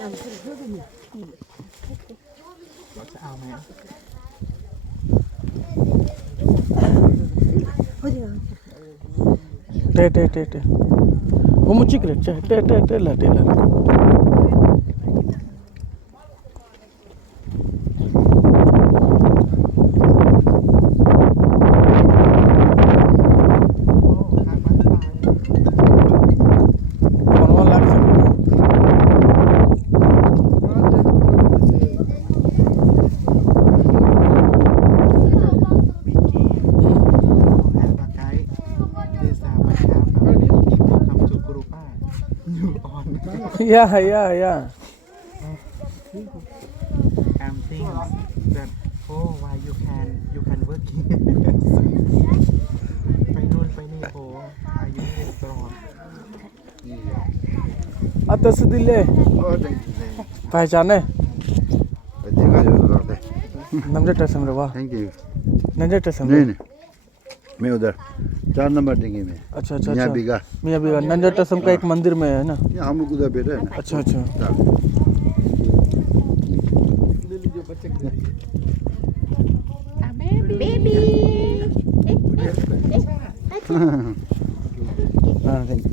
Nó sẽ ao mẹ. Tê tê tê tê. Có một chiếc lệch tê tê tê là tê là. Yeah yeah yeah I'm think that oh why you can you can working ไปนู่นไปนี่โอ้อายุเรียนตรอง आता से दिले Oh, thank you. पहचाने देखा जो करते number टेसन रे वाह thank you number टेसन नहीं नहीं मैं उधर चार नंबर देंगे मैं। अच्छा अच्छा यहाँ अच्छा। बिगा मियाँ बीघा नंजर टेसन का एक मंदिर में है ना? हम लोग उधर बैठे हैं। ना अच्छा अच्छा। Baby. हाँ थैंक यू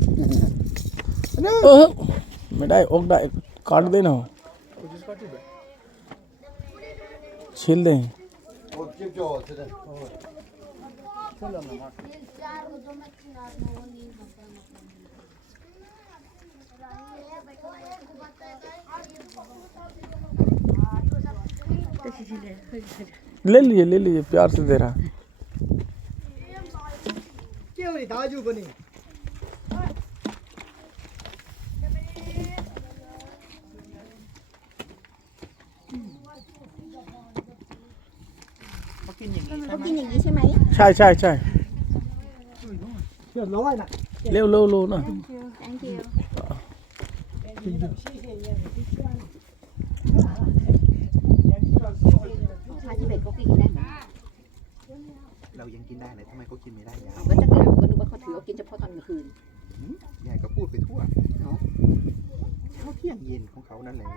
ले लिए ले लिए प्यार से दे रहा। เขากินอย่างนี้ใช่ไหมใช่ใช่ใช่เดือดร้อนนะเร็วเร็วเร็วหน่อยหาจิเบตก็กินได้เหมืเรายังกินได้เลยทำไมเขากินไม่ได้ยายก็จะเป็นคนนึกว่าเขาถือว่ากินเฉพาะตอนกลางคืนยายก็พูดไปทั่วเขาเที่ยงเย็นของเขานั่นแหละ